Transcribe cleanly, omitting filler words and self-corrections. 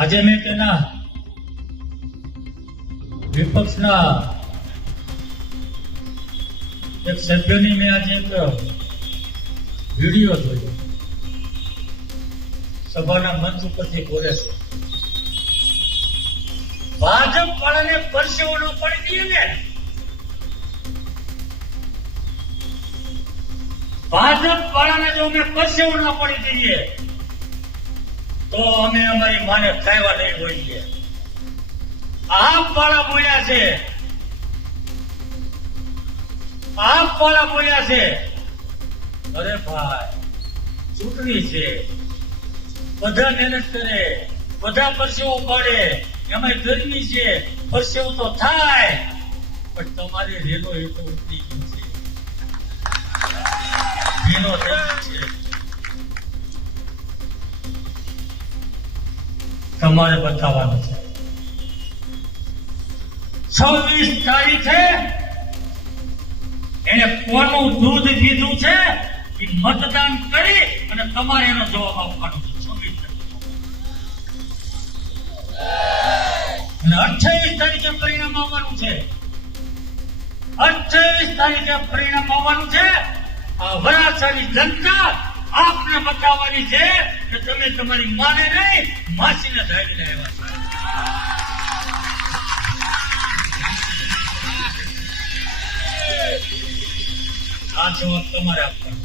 આજે મેં તેના વિપક્ષના એક સભ્યની મેં આજે એક વિડીયો જોયો. સભાના મંચ ઉપરથી બોલે છે, ભાજપ વાળાને પરસેવો ન પડી દઈએ ને, ભાજપ વાળાને જો અમે પરસેવો ન પડી દઈએ તો અમે અમારી માને ખાવા નહીં હોઈએ. આપ વાળા બોલ્યા છે, આપ વાળા બોલ્યા છે. અરે ભાઈ, ચૂંટણી છે, બધા મહેનત કરે, બધા પરસેવો પાડે, એમાં ગરમી છે, પરસેવો તો થાય, પણ તમારી રેલો એ તો ઉતરી ગઈ છે, ભીનો થઈ ગયો છે. તમારે બતાવવાનું છે. 26 તારીખે એને કોનું દૂધ પીધું છે એ મતદાન કરી અને તમારે એનો જવાબ આપવાનો છે. 26 તારીખે પરિણામ આવવાનું છે. 28 તારીખે પરિણામ આવવાનું છે. આ વરાછાની જનતા આપને બતાવવાની છે કે તમે તમારી માને નહીં, માસીને ધારીને આવ્યા છો. આ જવાબ તમારે આપવાનો.